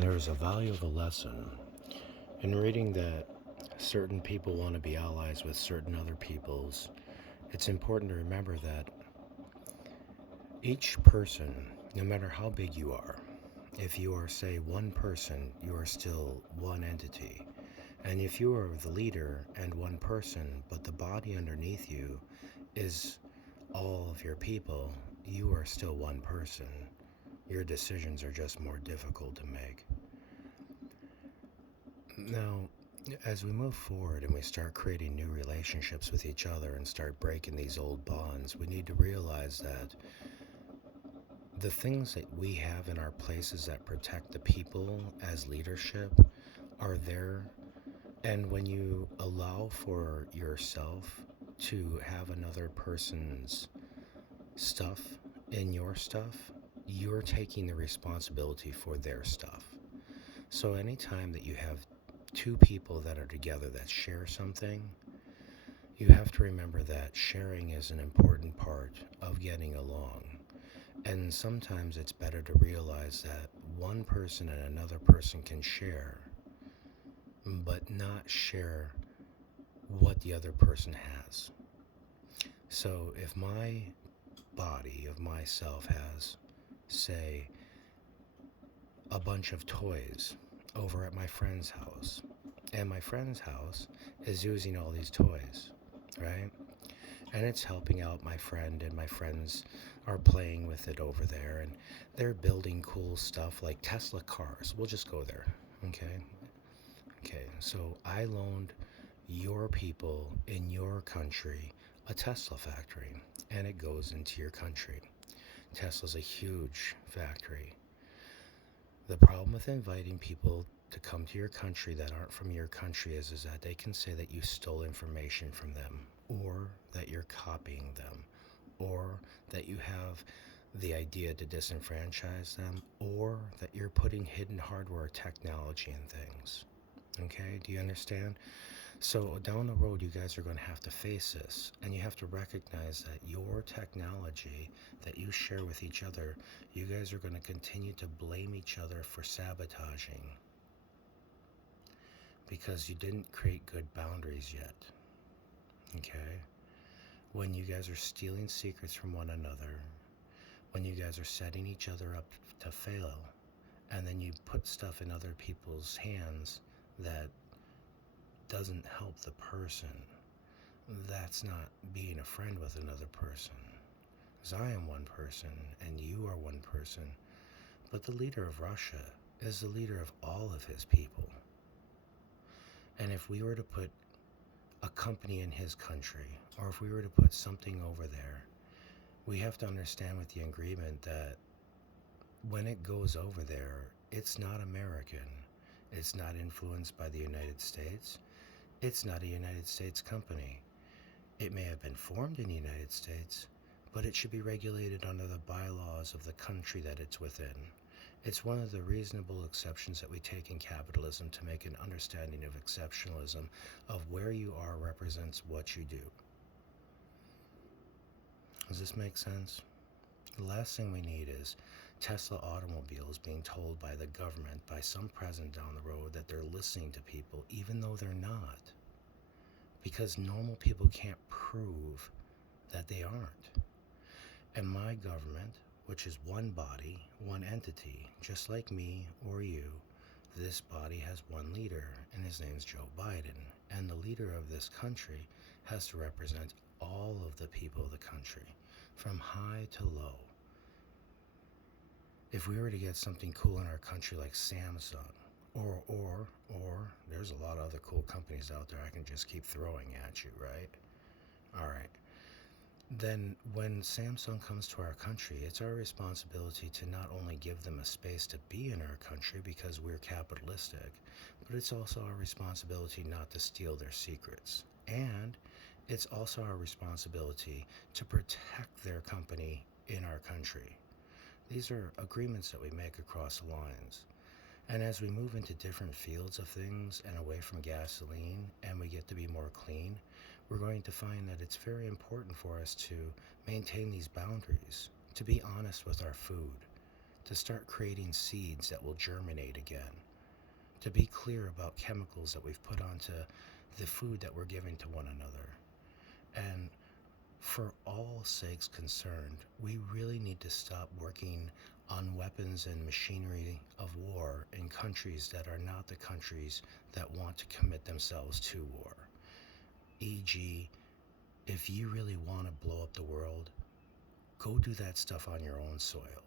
There is a value of a lesson in reading that certain people want to be allies with certain other peoples. It's important to remember that each person, no matter how big you are, if you are, say, one person, you are still one entity. And if you are the leader and one person, but the body underneath you is all of your people, you are still one person. Your decisions are just more difficult to make. Now, as we move forward and we start creating new relationships with each other and start breaking these old bonds, we need to realize that the things that we have in our places that protect the people as leadership are there. And when you allow for yourself to have another person's stuff in your stuff, you're taking the responsibility for their stuff. So anytime that you have two people that are together that share something, you have to remember that sharing is an important part of getting along. And sometimes it's better to realize that one person and another person can share, but not share what the other person has. So if my body of myself has, say, a bunch of toys over at my friend's house, and my friend's house is using all these toys, right? And it's helping out my friend, and my friends are playing with it over there, and they're building cool stuff like Tesla cars. We'll just go there, okay? Okay, so I loaned your people in your country a Tesla factory, and it goes into your country. Tesla's a huge factory. The problem with inviting people to come to your country that aren't from your country is that they can say that you stole information from them, or that you're copying them, or that you have the idea to disenfranchise them, or that you're putting hidden hardware technology in things. Okay, do you understand? So down the road, you guys are going to have to face this, and you have to recognize that your technology that you share with each other, you guys are going to continue to blame each other for sabotaging because you didn't create good boundaries yet. Okay? When you guys are stealing secrets from one another, when you guys are setting each other up to fail, and then you put stuff in other people's hands that doesn't help the person, that's not being a friend with another person. Because I am one person and you are one person, but the leader of Russia is the leader of all of his people. And if we were to put a company in his country, or if we were to put something over there, we have to understand with the agreement that when it goes over there, it's not American. It's not influenced by the United States. It's not a United States company. It may have been formed in the United States, but it should be regulated under the bylaws of the country that it's within. It's one of the reasonable exceptions that we take in capitalism to make an understanding of exceptionalism of where you are represents what you do. Does this make sense? The last thing we need is Tesla automobiles being told by the government, by some president down the road, that they're listening to people, even though they're not. Because normal people can't prove that they aren't. And my government, which is one body, one entity, just like me or you, this body has one leader, and his name's Joe Biden. And the leader of this country has to represent all of the people of the country, from high to low. If we were to get something cool in our country like Samsung, or there's a lot of other cool companies out there I can just keep throwing at you, right? All right. Then when Samsung comes to our country, it's our responsibility to not only give them a space to be in our country because we're capitalistic, but it's also our responsibility not to steal their secrets. And it's also our responsibility to protect their company in our country. These are agreements that we make across the lines. And as we move into different fields of things and away from gasoline and we get to be more clean, we're going to find that it's very important for us to maintain these boundaries, to be honest with our food, to start creating seeds that will germinate again, to be clear about chemicals that we've put onto the food that we're giving to one another. And for all sakes concerned, we really need to stop working on weapons and machinery of war in countries that are not the countries that want to commit themselves to war. E.g., if you really want to blow up the world, go do that stuff on your own soil.